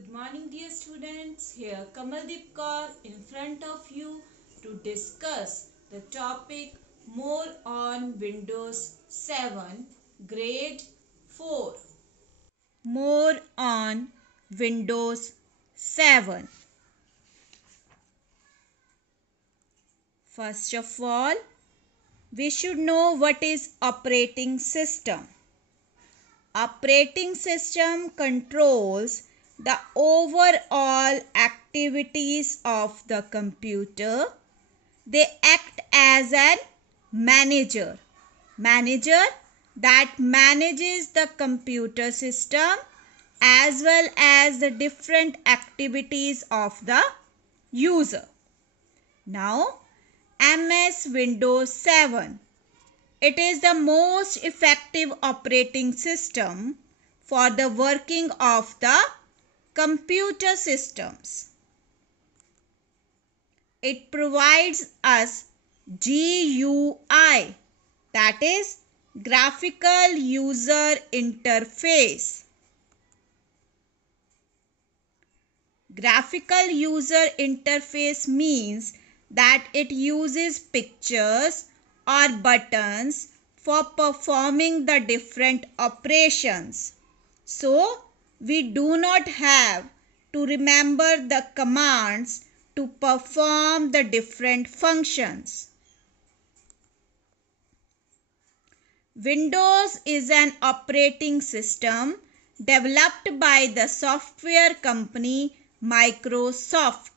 Good morning, dear students. Here Kamaldeep Kaur in front of you to discuss the topic More on Windows 7 Grade 4. More on Windows 7. First of all, we should know what is operating system. Operating system controls the overall activities of the computer. They act as a manager that manages the computer system as well as the different activities of the user. Now, MS Windows 7. It is the most effective operating system for the working of the computer systems. It provides us GUI, that is Graphical User Interface. Graphical User Interface means that it uses pictures or buttons for performing the different operations. So, we do not have to remember the commands to perform the different functions. Windows is an operating system developed by the software company Microsoft.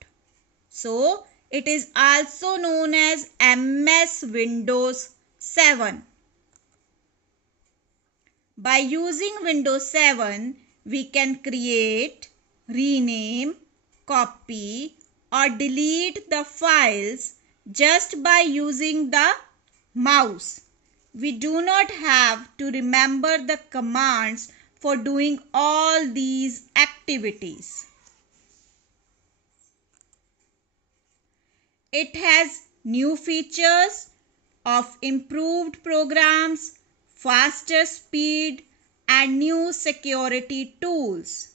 So, it is also known as MS Windows 7. By using Windows 7, we can create, rename, copy or delete the files just by using the mouse. We do not have to remember the commands for doing all these activities. It has new features of improved programs, faster speed and new security tools.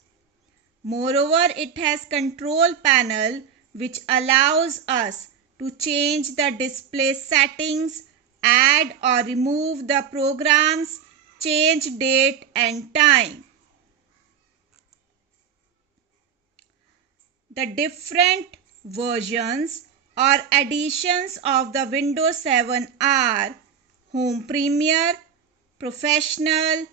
Moreover, it has control panel which allows us to change the display settings, add or remove the programs, change date and time. The different versions or editions of the Windows 7 are Home Premier, Professional,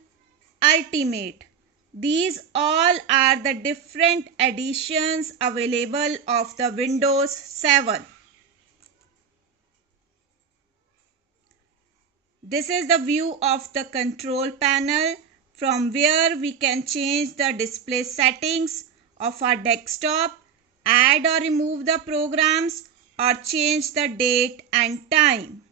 Ultimate. These all are the different editions available of the Windows 7. This is the view of the control panel from where we can change the display settings of our desktop, add or remove the programs or change the date and time.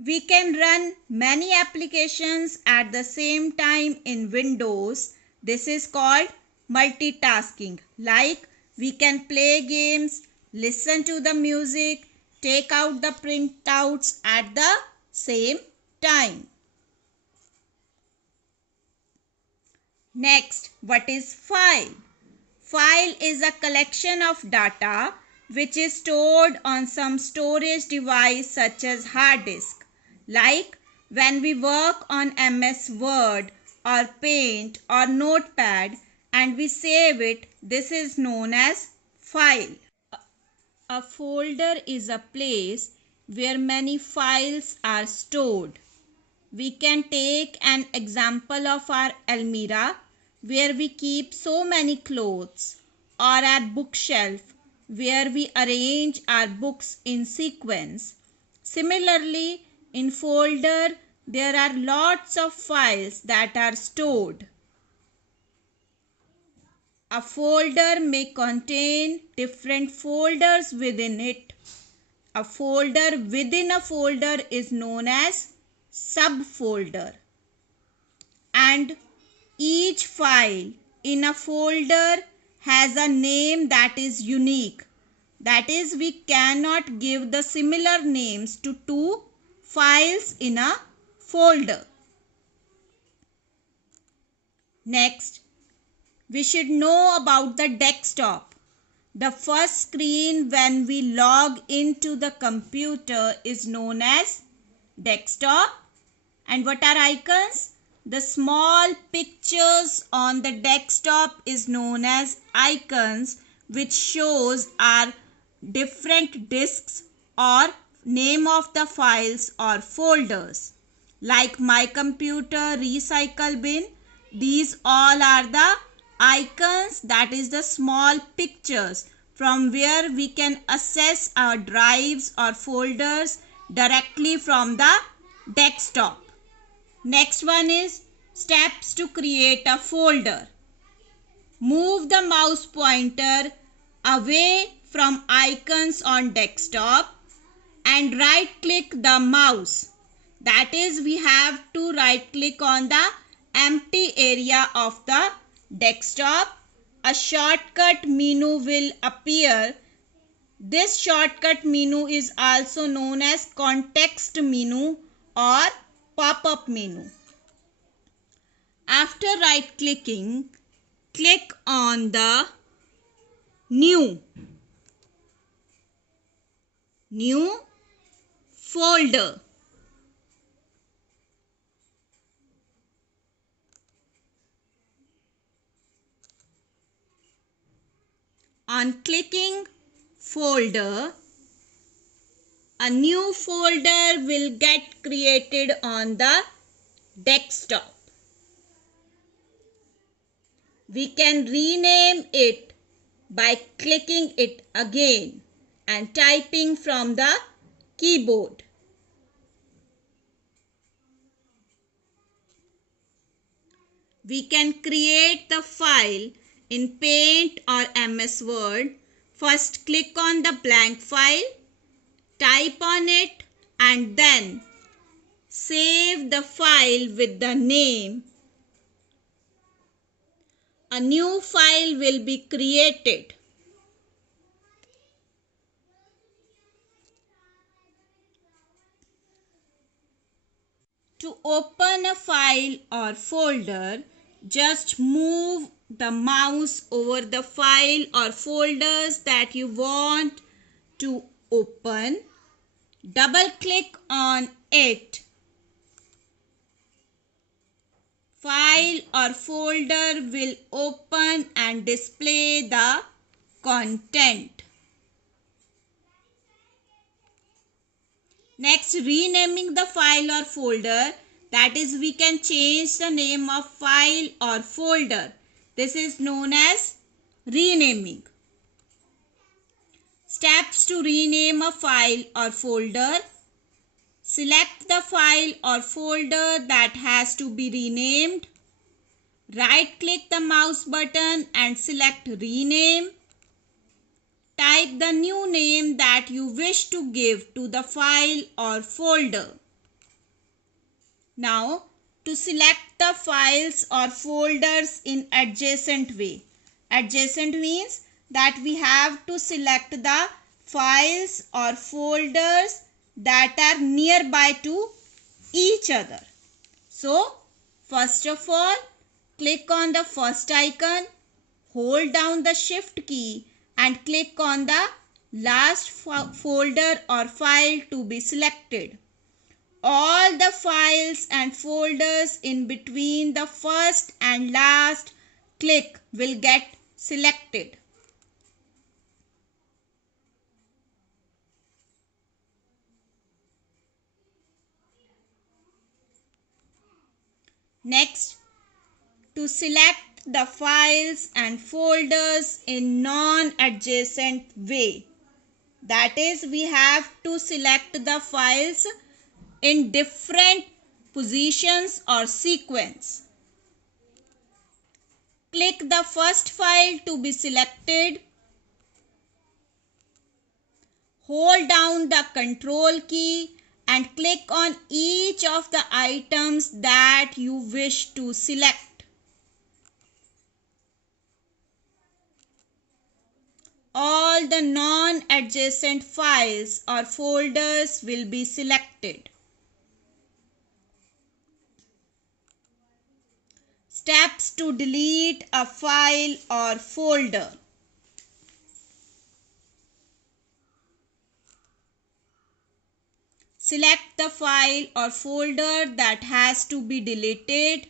We can run many applications at the same time in Windows. This is called multitasking. Like we can play games, listen to the music, take out the printouts at the same time. Next, what is file? File is a collection of data which is stored on some storage device such as hard disk. Like when we work on MS Word or Paint or Notepad and we save it, this is known as file. A folder is a place where many files are stored. We can take an example of our almirah where we keep so many clothes, or our bookshelf where we arrange our books in sequence. Similarly, in folder there are lots of files that are stored. A folder may contain different folders within it. A folder within a folder is known as subfolder. And each file in a folder has a name that is unique. That is, we cannot give the similar names to two files in a folder. Next, we should know about the desktop. The first screen when we log into the computer is known as desktop. And what are icons? The small pictures on the desktop is known as icons, which shows our different disks or name of the files or folders. Like my computer, recycle bin, these all are the icons, that is the small pictures from where we can access our drives or folders directly from the desktop. Next one is steps to create a folder. Move the mouse pointer away from icons on desktop and right click the mouse. That is, we have to right click on the empty area of the desktop. A shortcut menu will appear. This shortcut menu is also known as context menu or pop-up menu. After right clicking, click on the new folder. On clicking folder, a new folder will get created on the desktop. We can rename it by clicking it again and typing from the keyboard. We can create the file in Paint or MS Word. First click on the blank file, type on it and then save the file with the name. A new file will be created. To open a file or folder, just move the mouse over the file or folders that you want to open. Double click on it. File or folder will open and display the content. Next, renaming the file or folder, that is, we can change the name of file or folder. This is known as renaming. Steps to rename a file or folder. Select the file or folder that has to be renamed. Right click the mouse button and select rename. Type the new name that you wish to give to the file or folder. Now, to select the files or folders in adjacent way. Adjacent means that we have to select the files or folders that are nearby to each other. So, first of all, click on the first icon, hold down the shift key and click on the last folder or file to be selected. All the files and folders in between the first and last click will get selected. Next, to select the files and folders in non-adjacent way. That is, we have to select the files in different positions or sequence. Click the first file to be selected. Hold down the Control key and click on each of the items that you wish to select. All the non-adjacent files or folders will be selected. Steps to delete a file or folder. Select the file or folder that has to be deleted.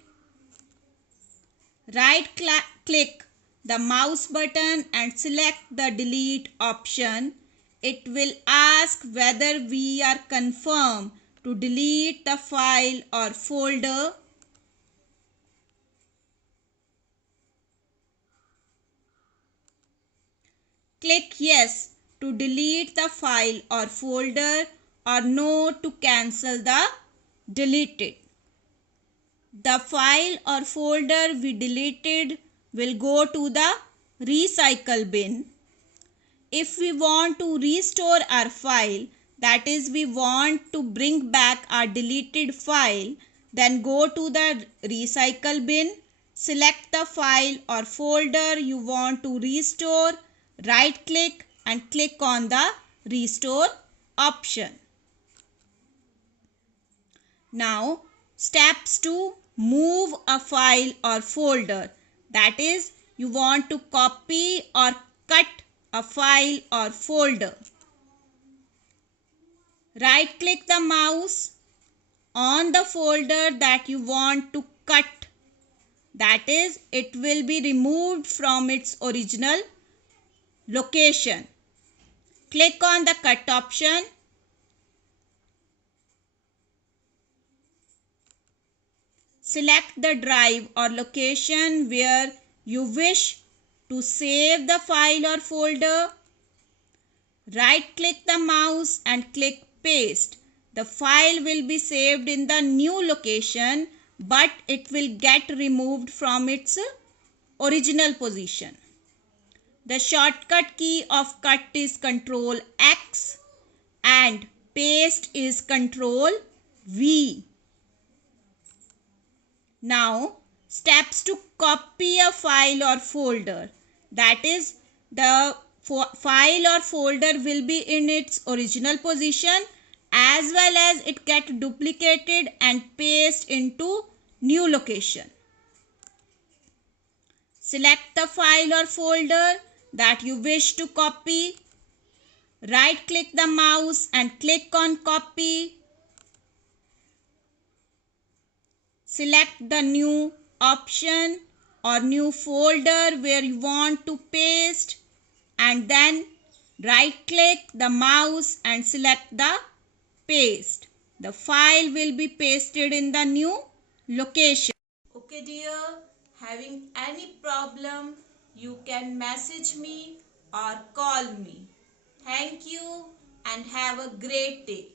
Right-click the mouse button and select the delete option. It will ask whether we are confirmed to delete the file or folder. Click yes to delete the file or folder or no to cancel the deleted. The file or folder we deleted will go to the recycle bin. If we want to restore our file, that is we want to bring back our deleted file, then go to the recycle bin, select the file or folder you want to restore, right click and click on the restore option. Now steps to move a file or folder, that is you want to copy or cut a file or folder. Right click the mouse on the folder that you want to cut, that is it will be removed from its original location. Click on the cut option. Select the drive or location where you wish to save the file or folder. Right click the mouse and click paste. The file will be saved in the new location, but it will get removed from its original position. The shortcut key of cut is Ctrl X and paste is Ctrl V. Now steps to copy a file or folder, that is the file or folder will be in its original position as well as it get duplicated and paste into new location. Select the file or folder that you wish to copy. Right click the mouse and click on copy. Select the new option or new folder where you want to paste and then right click the mouse and select the paste. The file will be pasted in the new location. Okay dear, having any problem you can message me or call me. Thank you and have a great day.